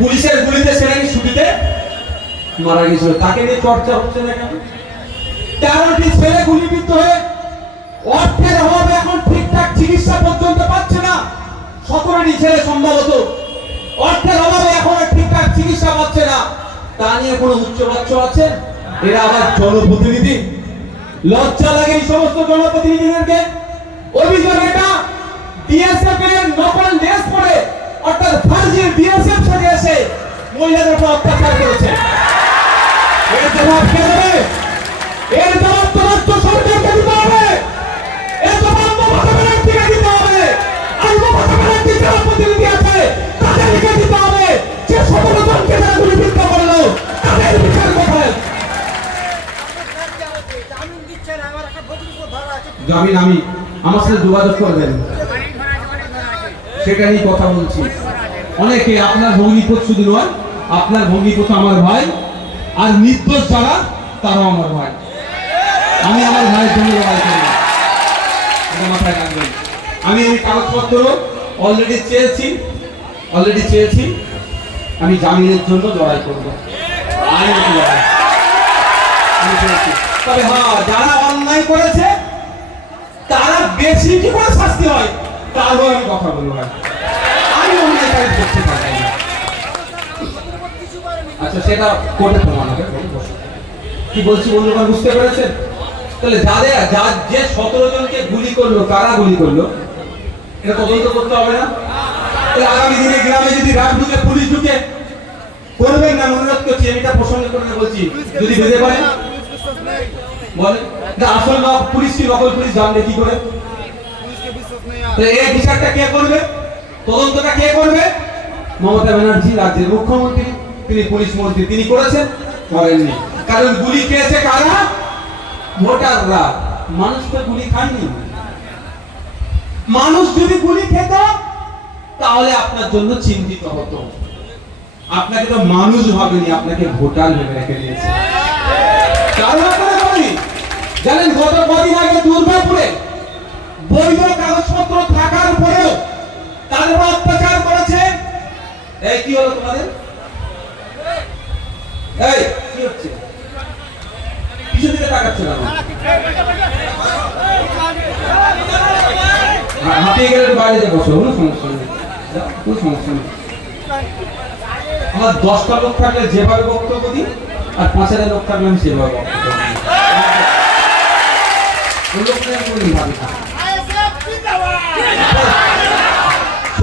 পুলিশের গুলিতে সে নাকি ছুটিতে মারা গেছিল তাকে নিয়ে চর্চা হচ্ছে না কেন? তেরোটি ছেলে গুলিবিদ্ধ হয়ে অর্থের অভাবে এখন ঠিকঠাক চিকিৎসা পর্যন্ত পাচ্ছে না। সতেরোটি ছেলে সম্ভবত অর্থের অভাবে এখন ঠিকঠাক চিকিৎসা পাচ্ছে না। তা নিয়ে কোনো উচ্চবাচ্য আছে? এরা আবার জনপ্রতিনিধি। লজ্জা লাগে এই সমস্ত জনপ্রতিনিধিদেরকে। অভিযোগ এটা বিএসএফ এর নকল ড্রেস পরে অর্থাৎ ফার্জি বিএসএফ সাথে এসে মহিলাদের উপর অত্যাচার করেছে। এর জবাব কে দেবে? এর জবাব তো রাজ্য সরকারকে দিতে হবে। এর জবাব মমতা ব্যানার্জিকে দিতে হবে। আর মমতা ব্যানার্জি যারা প্রতিনিধি আছে তাদেরকে দিতে হবে। যে সতেরো জনকে যারা গুলিবিদ্ধ করল তাদের বিচার কোথায়? জামিন দিচ্ছে আমার একটা বদলি ধরা আছে। জামিন আমি। আমার সাথে যোগাযোগ করবেন অনেক ধরা আছে অনেক ধরা আছে সেটা নিয়ে কথা বলছি। অনেকে আপনার ভগ্নিপত শুধু নয়, আপনার ভগ্নিপত আমার ভাই, আর নির্দোষ যারা, তারাও আমার ভাই। আমি আমার ভাইয়ের জন্য লড়াই করি। মাথায় রাখবেন। আমি এই কাগজপত্র অলরেডি চেয়েছি অলরেডি চেয়েছি। আমি জামিনের জন্য লড়াই করব। লড়াই। তবে হ্যাঁ যারা অন্যায় করেছে, তারা বেশি কি করে শাস্তি হয়? তারও আমি কথা বলব আমি অন্যায়কারী করতে পারি না। আচ্ছা সেটা কোর্টে প্রমাণ হবে কি বলছি বন্ধুগণ, বুঝতে পেরেছেন? তাহলে যাদের যা যে সতেরো জনকে গুলি করল, কারা গুলি করল? এটা তদন্ত করতে হবে না? আগামী দিনে গ্রামে যদি রাত ঢুকে, পুলিশ ঢুকে, করবেন না অনুরোধ করছি আমি এটা প্রসঙ্গ করে বলছি। যদি বেঁধে পারেন বলে আসল নক পুলিশ কি, নকল পুলিশ জানবে কি করে? মানুষ যদি গুলি খেত, তাহলে আপনার জন্য চিন্তিত হতো। আপনাকে তো মানুষ ভাবেনি, আপনাকে ভোটার ভেবে রেখে দিয়েছে। জানেন গত কদিন আগে দুর্গাপুরে বৈধ উপর অত্যাচার করেছে। এই কি হলো তোমাদের? এই, কি হচ্ছে? কিছু দিকে তাকাচ্ছে না হাঁপিয়ে গেলে বাইরে যে বসো, কোনো সমস্যা নেই। আমার দশটা লোক থাকলে যেভাবে বক্তব্য দিই, আর পাঁচ হাজার লোক থাকলে আমি সেভাবে বক্তব্য দিই। ওই লোকটা আমি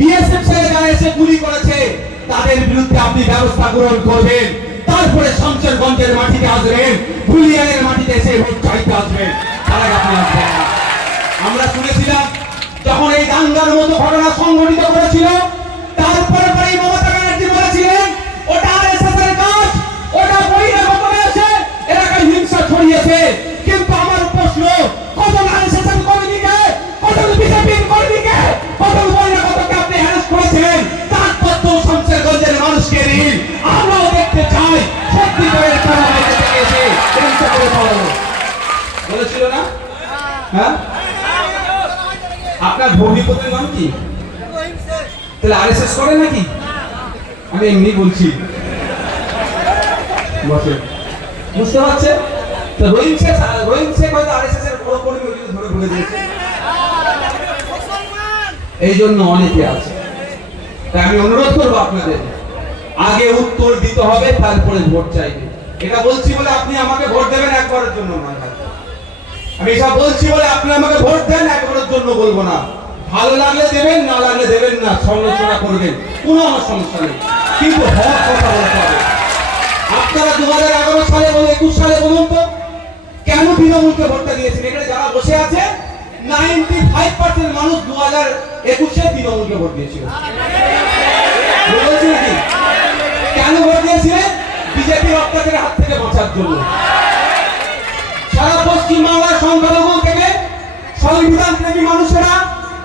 বিএসএফ ছেলে যারা এসে গুলি করেছে, তাদের বিরুদ্ধে আপনি ব্যবস্থা গ্রহণ করবেন। তারপরে শমশেরগঞ্জের মাটিতে আসবেন ভুলিয়ানের মাটিতে এসে ভোট চাইতে আসবেন। আমরা শুনেছিলাম, যখন এই দাঙ্গার মতো ঘটনা সংঘটিত করেছিল না? হ্যাঁ? আপনার নাম কি? তাহলে আরএসএস করে নাকি? আমি এমনি বলছি। বুঝতে তো রহিম রহিম শেখ হয়তো আরএসএস এর বড় কর্মী ধরে ভুলে দিয়েছে। এই জন্য অনেকে আছে। তাই আমি অনুরোধ করব আপনাদের। আগে উত্তর দিতে হবে, তারপরে ভোট চাইবে। এটা বলছি বলে আপনি আমাকে ভোট দেবেন একবারের জন্য নয়। আমি এসব বলছি বলে আপনি আমাকে ভোট দেন, একবারের জন্য বলব না। ভালো লাগলে দেবেন, না লাগলে দেবেন না সমালোচনা করবেন। কোনো আমার সমস্যা নেই। কিন্তু হওয়ার কথা বলতে হবে। আপনারা দু হাজার এগারো সালে বলে একুশ সালে বলুন তো, কেন তৃণমূলকে ভোটটা দিয়েছেন? এখানে যারা বসে আছে নাইনটি ফাইভ পার্সেন্ট মানুষ দু হাজার একুশে তৃণমূলকে ভোট দিয়েছিল। বলেছি নাকি অত্যাচারের হাত থেকে বাঁচার জন্য। সারা পশ্চিম বাংলার সংখ্যালঘু থেকে সংবিধান মানুষেরা,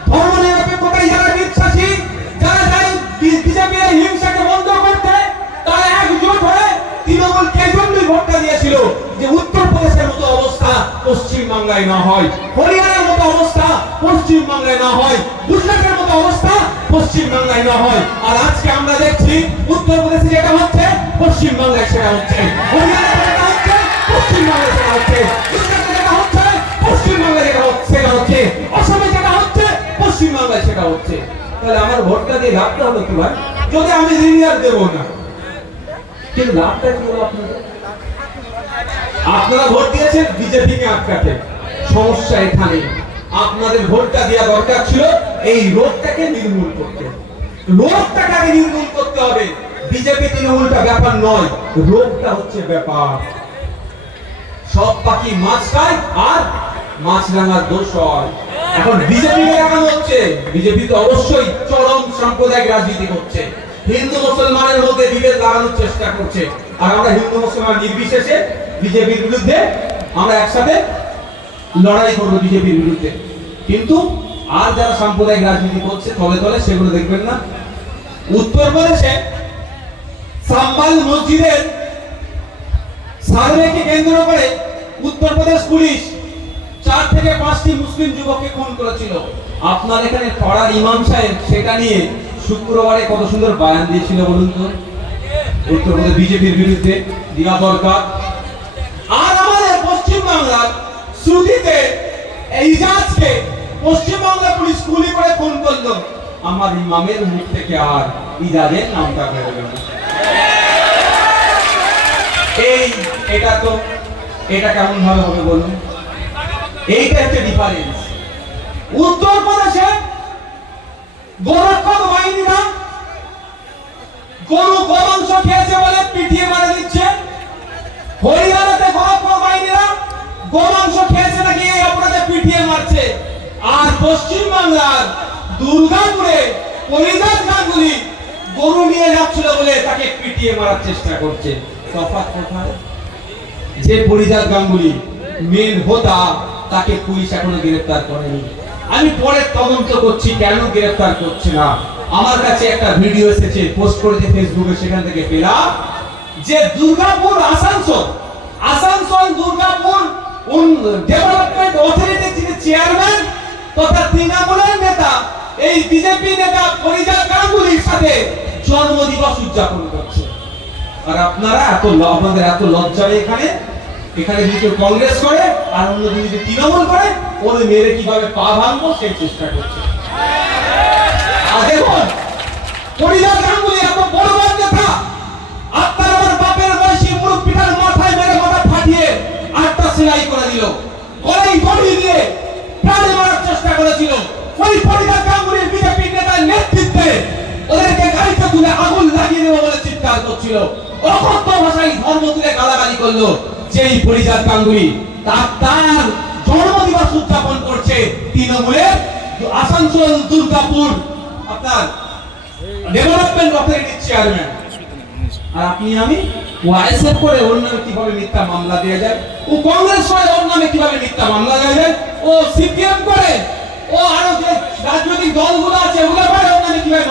ধর্ম নিরপেক্ষতায় যারা বিশ্বাসী, যারা চাই বিজেপির হিংসাকে বন্ধ করতে, তারা একজোট হয়ে তৃণমূলকে জন্যই ভোটটা দিয়েছিল যে উত্তরপ্রদেশের মতো অবস্থা পশ্চিম বাংলায় না হয়, হরিয়ানার মতো অবস্থা পশ্চিম বাংলায় না হয়, গুজরাটের মতো অবস্থা পশ্চিম বাংলায় না হয়। আর আজকে আমরা দেখছি উত্তরপ্রদেশে যেটা হচ্ছে পশ্চিম বাংলায় সেটা হচ্ছে। দিয়ে লাভটা হলো কি ভাই? যদি আমি রিনিয়ার দেবো না। কিন্তু লাভটা কি হলো আপনাদের আপনারা ভোট দিয়েছেন বিজেপিকে আটকাতে। সমস্যা এখানে আপনাদের ভোটটা দেওয়া দরকার ছিল, এই রোগটাকে নির্মূল করতে। রোগটাকে আগে নির্মূল করতে হবে। বিজেপি তৃণমূলটা ব্যাপার নয় রোগটা হচ্ছে ব্যাপার। সব পাখি মাছ খায় আর মাছ রাঙার দোষ হয়। এখন বিজেপি দেখানো হচ্ছে? বিজেপি তো অবশ্যই সাম্প্রদায়িক রাজনীতি করছে। হিন্দু মুসলমানের মধ্যে বিভেদ লাগানোর চেষ্টা করছে। আর আমরা হিন্দু মুসলমান নির্বিশেষে বিজেপির বিরুদ্ধে আমরা একসাথে লড়াই করব বিজেপির বিরুদ্ধে। কিন্তু আর যারা সাম্প্রদায়িক রাজনীতি করছে তলে তলে সেগুলো দেখবেন না। উত্তরপ্রদেশে সাম্বাল মসজিদের সার্ভেকে কেন্দ্র করে উত্তরপ্রদেশ পুলিশ চার থেকে পাঁচটি মুসলিম যুবককে খুন করেছিল। আপনার এখানে পাড়ার ইমাম সাহেব, সেটা নিয়ে শুক্রবারে কত সুন্দর বায়ান দিয়েছিল বলুন তো? উত্তরপ্রদেশ বিজেপির বিরুদ্ধে দেওয়া দরকার আর আমাদের পশ্চিম বাংলার শ্রুতিতে, এই ইজাজকে পশ্চিম বাংলা পুলিশ গুলি করে খুন করল। আমার ইমামের মুখ থেকে আর ইজাজের নামটা বেরোবে না। এই, এটা তো, এটা কেমন ভাবে হবে বলুন? এইটা হচ্ছে ডিফারেন্স উত্তরপ্রদেশে গোরক্ষক বাহিনীরা গরু গোমাংস খেয়েছে বলে পিটিয়ে মারা দিচ্ছে। হরিয়ানাতে গোরক্ষক বাহিনীরা গোমাংস খেয়েছে নাকি এই অপরাধে পিটিয়ে মারছে। আর পশ্চিম বাংলার দুর্গাপুরে পরিজাত গাঙ্গুলি গরু নিয়ে যাচ্ছিল বলে তাকে পিটিয়ে মারার চেষ্টা করছে। তফাৎ কোথায়? যে পরিজাত গাঙ্গুলি মেন হোতা, তাকে পুলিশ এখনও গ্রেফতার করেনি। আমি পরে তদন্ত করছি, কেন গ্রেফতার করছে না। আমার কাছে একটা ভিডিও এসেছে, পোস্ট করেছে ফেসবুকে, সেখান থেকে পেলাম যে দুর্গাপুর আসানসোল আসানসোল দুর্গাপুর ডেভেলপমেন্ট অথরিটির যিনি চেয়ারম্যান তথা তৃণমূলের নেতা, এই বিজেপি নেতা পরিজাত গাঙ্গুলির সাথে জন্মদিবস উদযাপন করছে। আর আপনারা এত আপনাদের এত লজ্জা এখানে? এখানে কেউ কংগ্রেস করে আর অন্য যদি তৃণমূল করে, ওদের মেরে কীভাবে পা ভাঙবো সেই চেষ্টা করছে। আর দেখুন সেলাই করে দিয়ে মারার চেষ্টা করেছিল। ওদেরকে তুলে আগুন বলে চিৎকার করছিল। অকথ্য ভাষায় ধর্ম তুলে গালাগালি করল। যেই পরিজাত গাঙ্গুলি, তার তার জন্মদিবস উদযাপন করছে তৃণমূলের আসানসোল, দুর্গাপুর, আপনার ডেভেলপমেন্ট অথরিটির চেয়ারম্যান আর আপনি আমি ও আইএসএফ করে ওর নামে কীভাবে মিথ্যা মামলা দেওয়া যায়, ও কংগ্রেস করে ওর নামে কীভাবে মিথ্যা মামলা দেওয়া যায়, ও সিপিএম করে, ও আরও যে রাজনৈতিক দলগুলো আছে, ওগুলো করে ওর নামে কীভাবে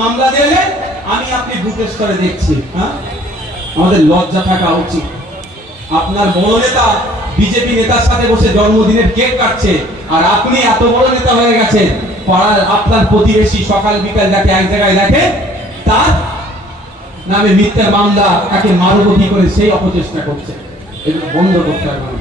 মামলা দেওয়া যায়, আমি আপনি বুথ স্তরে দেখছি হ্যাঁ? আমাদের লজ্জা থাকা উচিত। আপনার বড় নেতা, বিজেপি নেতার সাথে বসে জন্মদিনের কেক কাটছে, আর আপনি এত বড় নেতা হয়ে গেছেন, পাড়ার আপনার প্রতিবেশী সকাল বিকাল যাকে এক জায়গায় দেখে, তার নামে মিথ্যা মামলা তাকে মারবো করে সেই অপচেষ্টা করছে এগুলো বন্ধ করতে হবে।